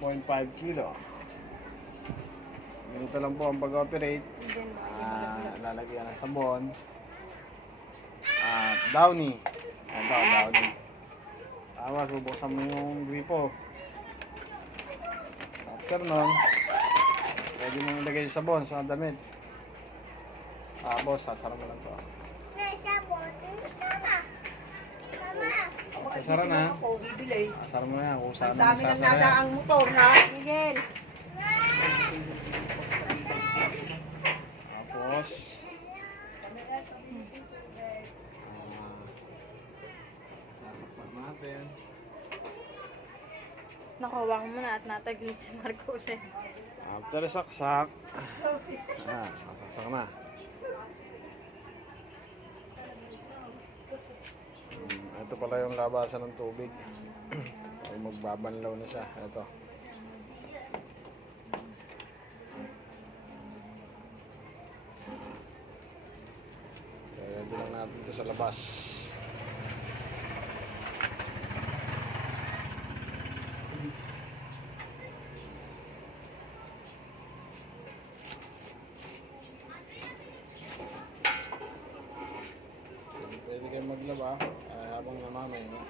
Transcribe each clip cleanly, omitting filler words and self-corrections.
9.5 kilo. Ganito lang po ang pag-operate. Lalagyan ng sabon. Downy. Ito, Downy. Tapos, bubuksan mo yung gripo. After nun, pwede mo ilagay yung sabon sa damit. Tapos, sasara mo lang ito. Sasara na. Sasara mo na kung saan mo Ang dami nang sasara. nadaang motor, ha, Miguel? Tapos, sasaksak natin. Nakawang mo na at nataglit si Marcos eh. After saksak, nasaksak na. Ito pala yung labasan ng tubig. Magbabanlaw na siya. Ito. Kaya lang natin ito sa labas. Pwede kayo maglaba habang namamay. No?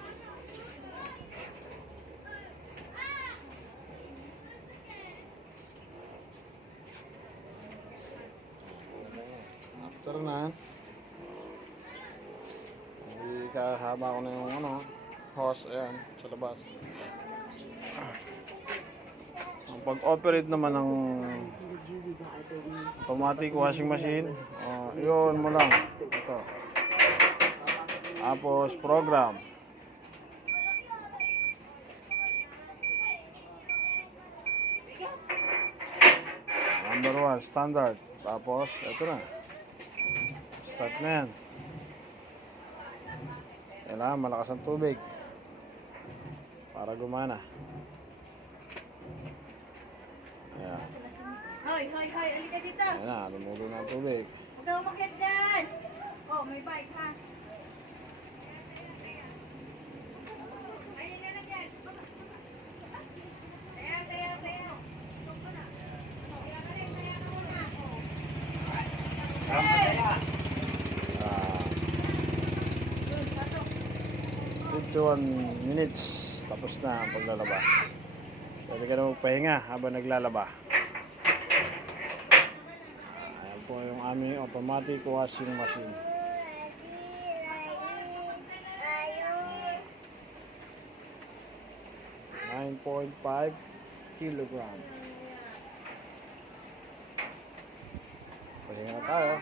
After na, kahaba ko na yung hose, ayan, sa labas. Ang pag-operate naman ng automatic washing machine, yun mo lang. Ito. Tapos program. Number 1, standard. Tapos, ito na. Start na yan. Kailangan malakas ang tubig para gumana. Ayan. Hoy, hoy, hoy, alika dito. Ayan na, lumulong na ang tubig. Huwag ka umakyat dyan. Oh, may bike ha. Ayun na lang yan. Tayo, tayo, tayo. Tayo ka rin, tayo ka muna. 51 minutes. Tapos na ang paglalaba. Pwede ka na magpahinga habang naglalaba. Ayan po yung aming automatic washing machine. 9.5 kilogram. Pahinga na tayo.